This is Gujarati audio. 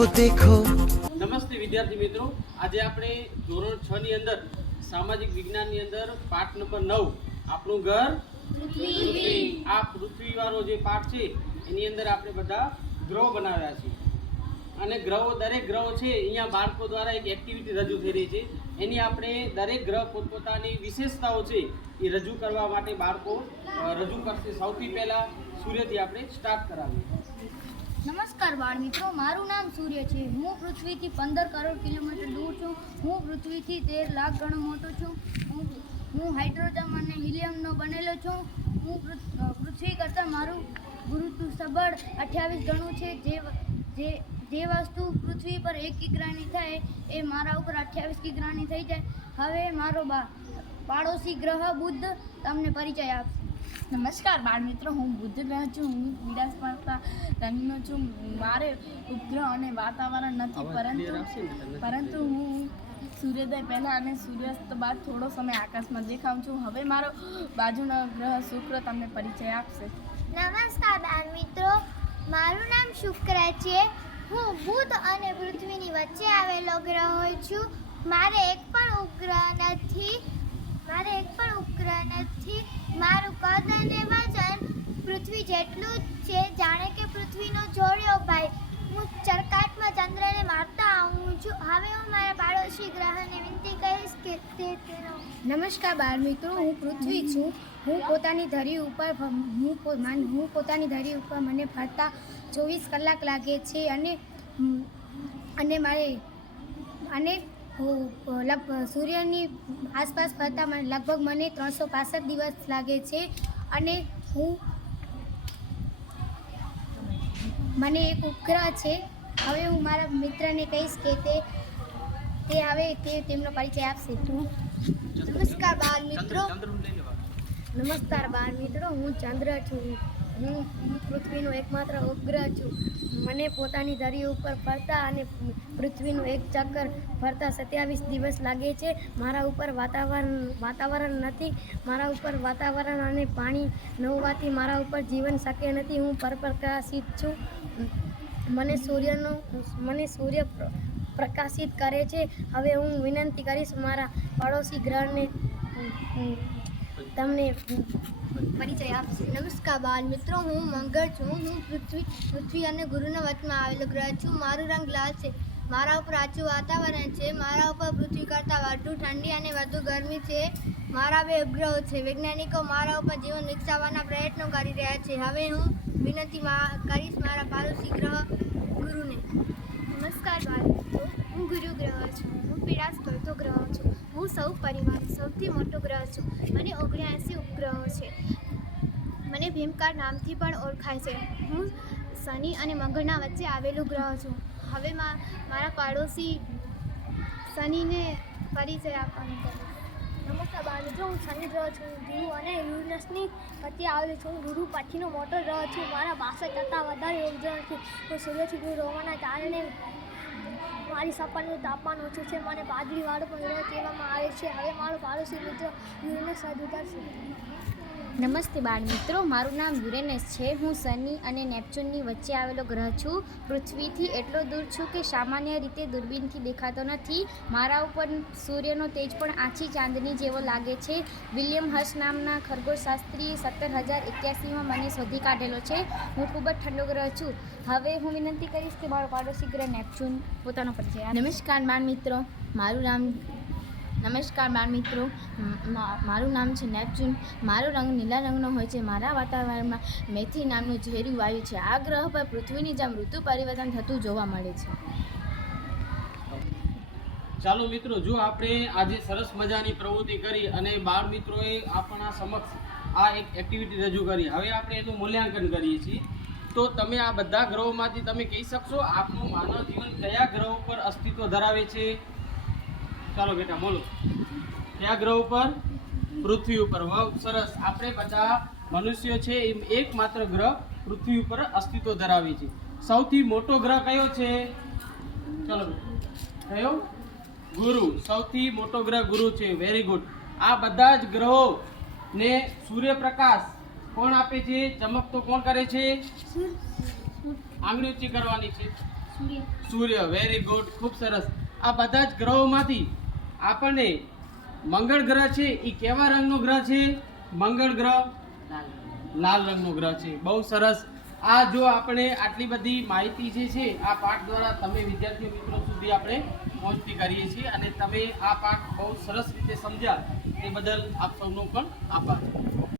देखो देखो। નમસ્તે વિદ્યાર્થી મિત્રો, આજે આપણે ધોરણ 6 ની અંદર સામાજિક વિજ્ઞાનની અંદર પાઠ નંબર 9 આપણું ઘર પૃથ્વી, આ પૃથ્વી વાળો જે પાઠ છે એની અંદર આપણે બધા ગ્રહો બનાવ્યા છે અને દરેક ગ્રહો છે અહીંયા બાળકો દ્વારા એક એક્ટિવિટી રજૂ થઈ રહી છે. એની આપણે દરેક ગ્રહ પોતપોતાની વિશેષતાઓ છે એ રજૂ કરવા માટે બાળકો રજૂ કરશે. સૌથી પહેલા સૂર્યથી આપણે સ્ટાર્ટ કરાવીએ. નમસ્કાર બાળ મિત્રો, મારું નામ સૂર્ય છે. હું પૃથ્વીથી 15 કરોડ કિલોમીટર દૂર છું. હું પૃથ્વીથી 13 લાખ ગણો મોટો છું. હું હાઇડ્રોજન અને હિલિયમનો બનેલો છું. હું પૃથ્વી કરતાં મારું ગુરુત્વ સબળ 28 ગણું છે. જે વસ્તુ પૃથ્વી પર 1 કિગ્રાની થાય એ મારા ઉપર 28 કિગ્રાની થઈ જાય. હવે મારો પાડોશી ગ્રહ બુધ તમને પરિચય આપશે. નમસ્કાર બાળ મિત્રો, હું બુધ ગ્રહ છું. હું પીળા પડતા રંગનો છું. મારે ઉપગ્રહ અને વાતાવરણ નથી, પરંતુ હું સૂર્યોદય પહેલાં અને સૂર્યાસ્ત બાદ થોડો સમય આકાશમાં દેખાઉં છું. હવે મારો બાજુનો ગ્રહ શુક્ર તમને પરિચય આપશે. નમસ્કાર બાળ મિત્રો, મારું નામ શુક્ર છે. હું બુધ અને પૃથ્વીની વચ્ચે આવેલો ગ્રહ છું. મારે એક પણ ઉપગ્રહ નથી. મારું કદ અને વજન પૃથ્વી જેટલું જ છે, જાણે કે પૃથ્વીનો જોડિયો ભાઈ. હું ચરકાટમાં ચંદ્રને મારતા આવું છું. હવે હું મારા પાડોશી ગ્રહને વિનંતી કરીશ કે તે તેનો. નમસ્કાર બાળ મિત્રો, હું પૃથ્વી છું. હું પોતાની ધરી ઉપર મને ફરતા 24 કલાક લાગે છે અને સૂર્યની આસપાસ ફરતા લગભગ મને 365 દિવસ લાગે છે. અને મને એક ઉપગ્રહ છે. હવે હું મારા મિત્રને કહીશ કે તે તેમનો પરિચય આપશે. નમસ્કાર બાળ મિત્રો, હું ચંદ્ર છું. હું પૃથ્વીનો એકમાત્ર ઉપગ્રહ છું. મને પોતાની ધરી ઉપર ફરતા અને પૃથ્વીનું એક ચક્કર ફરતા 27 દિવસ લાગે છે. મારા ઉપર વાતાવરણ નથી. મારા ઉપર વાતાવરણ અને પાણી ન હોવાથી મારા ઉપર જીવન શક્ય નથી. હું પરપ્રકાશિત છું. મને સૂર્ય પ્રકાશિત કરે છે. હવે હું વિનંતી કરીશ મારા પાડોશી ગ્રહને તમને પરિચય આપશે. નમસ્કાર બાળ મિત્રો, હું મંગળ છું. હું પૃથ્વી અને ગુરુના વચમાં આવેલો ગ્રહ છું. મારું રંગ લાલ છે. મારા ઉપર આછું વાતાવરણ છે. મારા ઉપર પૃથ્વી કરતાં વધુ ઠંડી અને વધુ ગરમી છે. મારા 2 ઉપગ્રહો છે. વૈજ્ઞાનિકો મારા ઉપર જીવન વિકસાવવાના પ્રયત્નો કરી રહ્યા છે. હવે હું વિનંતી કરીશ મારા પાડોશી ગ્રહ ગુરુને. નમસ્કાર બાળ મિત્રો, હું ગુરુ ગ્રહ છું. હું પીળા પડતો ગ્રહ છું. હું પરિવારનો સૌથી મોટો ગ્રહ છું. મને 79 ઉપગ્રહો છે. મને ભીમકાર નામથી પણ ઓળખાય છે. હું શનિ અને મંગળના વચ્ચે આવેલું ગ્રહ છું. હવે મારા પાડોશી શનિને પરિચય આપવાનું કરું. નમસ્કાર બાળ મિત્રો, હું શનિ ગ્રહ છું. ગુરુ અને યુરેનસની વચ્ચે આવેલું છું. હું ગુરુ પછીનો મોટો ગ્રહ છું. મારા 62 કરતાં વધારે ઉપગ્રહ છે. હું સૂર્યથી દૂર હોવાના કારણે મારી સપાટીનું તાપમાન ઓછું છે. મને પાદળીવાળો પણ ગ્રહ કહેવામાં આવે છે. હવે મારો પાડોશી મિત્ર યુરેનસ ઉતરશે. નમસ્તે બાળ મિત્રો, મારું નામ યુરેનસ છે. હું શનિ અને નેપચ્યુનની વચ્ચે આવેલો ગ્રહ છું. પૃથ્વીથી એટલો દૂર છું કે સામાન્ય રીતે દૂરબીનથી દેખાતો નથી. મારા ઉપર સૂર્યનો તેજ પણ આછી ચાંદની જેવો લાગે છે. વિલિયમ હર્શ નામના ખગોળશાસ્ત્રીએ 17,081માં મને શોધી કાઢેલો છે. હું ખૂબ જ ઠંડો ગ્રહ છું. હવે હું વિનંતી કરીશ કે મારો પાડોશી ગ્રહ નેપચ્યુન પોતાનો પરિચય આપે. નમસ્કાર બાળ મિત્રો, મારું નામ છે નેપચ્યુન. મારો રંગ નીલા રંગનો હોય છે. મારા વાતાવરણમાં મેથી નામનું ઝેરી વાયુ છે. આ ગ્રહ પર પૃથ્વીની જેમ ઋતુ પરિવર્તન થતું જોવા મળે છે. ચાલો મિત્રો, જો આપણે આજે સરસ મજાની પ્રવૃત્તિ કરી અને બાળ મિત્રોએ આપણા સમક્ષ આ એક એક્ટિવિટી રજૂ કરી. હવે આપણે એનું મૂલ્યાંકન કરીએ છીએ. તો તમે આ બધા ગ્રહોમાંથી તમે કહી શકશો આપનું માનવ જીવન કયા ગ્રહ પર અસ્તિત્વ ધરાવે છે? ચાલો બેટા બોલો. કયા ગ્રહ ઉપર? પૃથ્વી ઉપર. વાહ, સરસ. આપણે બધા મનુષ્યો છે એ એકમાત્ર ગ્રહ પૃથ્વી ઉપર અસ્તિત્વ ધરાવે છે. સૌથી મોટો ગ્રહ કયો છે? ચાલો કયો? ગુરુ. સૌથી મોટો ગ્રહ ગુરુ છે. Very good. આ બધા જ ગ્રહો ને સૂર્યપ્રકાશ કોણ આપે છે? ચમકતો કોણ કરે છે? આંગળી ઊંચી કરવાની છે. સૂર્ય. વેરી ગુડ, ખૂબ સરસ. આ બધા જ ગ્રહોમાંથી આપણને મંગળ ગ્રહ છે એ કેવા રંગનો ગ્રહ છે? મંગળ ગ્રહ લાલ રંગનો ગ્રહ છે. બહુ સરસ. આ જો આપણે આટલી બધી માહિતી જે છે આ પાઠ દ્વારા તમે વિદ્યાર્થીઓ મિત્રો સુધી આપણે પહોંચતી કરીએ છીએ અને તમે આ પાઠ બહુ સરસ રીતે સમજ્યા એ બદલ આપ સૌનો પણ આભાર.